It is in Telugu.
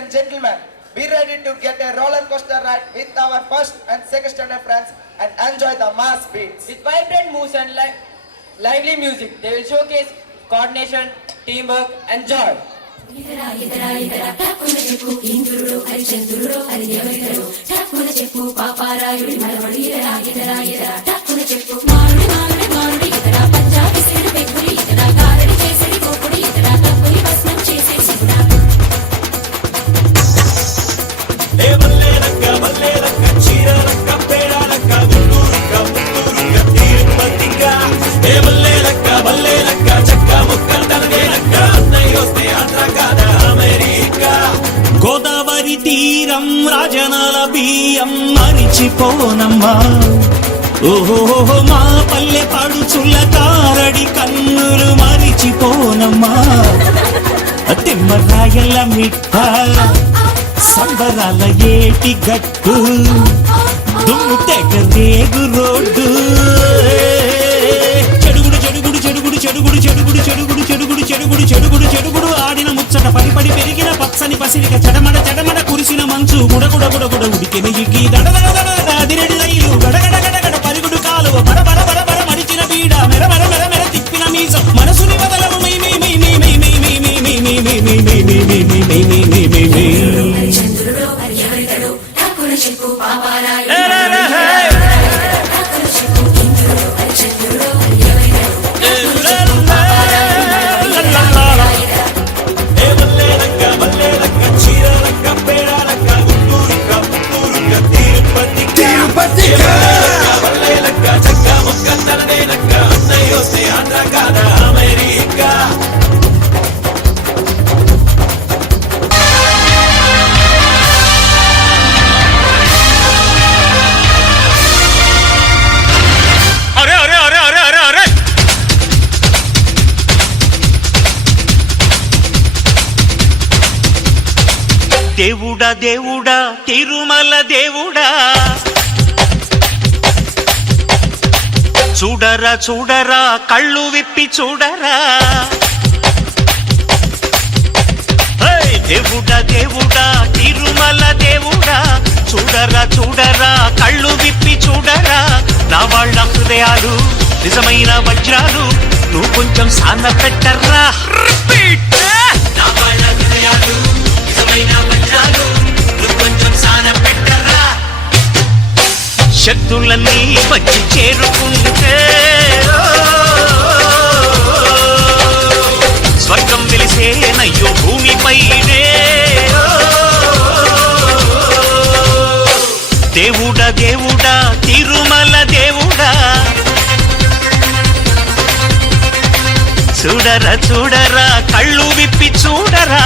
and gentlemen, be ready to get a roller coaster ride with our first and second standard friends and enjoy the mass beats. With vibrant moves and lively music, they will showcase coordination, teamwork and joy. Godavari తీరం రాజనాల బియ్యం మరిచిపోనమ్మా ఓహో మా పల్లె పడుచుల కారడి కన్నులు మరిచిపోనమ్మా తిమ్మరాయల మిట్ట సంబరాల ఏటి గట్టు దుమ్ము తెగ రేగు రోడ్డు చెడుగుడు చెడుగుడు చెడుగుడు చెడుగుడు చెడుగుడు చెడుగుడు చెడుగుడు చెడుగుడు చెడుగుడు చెడుగుడు ఆడిన ముచ్చట పడి పడి పెరిగిన పచ్చని పసిరిక చెడమడ చెడమడ కురిసిన మంచు గుడగుడ గుడగుడ ఉడికిన ఇగ్గి దడదడ దడదడ అదిరెడి రైలు గడగడ గడగడ పరిగుడు కాలువ బర బర బర బర మడిచిన బీడ మెర మెర మెర మెర తిప్పిన మీసం మనసుని వదలవు మై మై మై మై మై మై మై మై మై మై మై మై మై మై మై మై మై మై మై దేవుడా దేవుడా తిరుమల దేవుడా చూడరా చూడరా కళ్ళు విప్పి చూడరా దేవుడా దేవుడా తిరుమల దేవుడా చూడరా చూడరా కళ్ళు విప్పి చూడరా నా వాళ్ళ హృదయాలు నిజమైన వజ్రాలు నువ్వు కొంచెం సాన పెట్టర్రా నా వాళ్ళ హృదయాలు నిజమైన వజ్రాలు నువ్వు కొంచెం సాన పెట్టర్రా శక్తులన్నీ వచ్చి చేరుకుంటే స్వర్గం వెలిసేనయ్యో భూమిపైనే దేవుడా దేవుడా తిరుమల దేవుడా చూడరా చూడరా కళ్ళు విప్పి చూడరా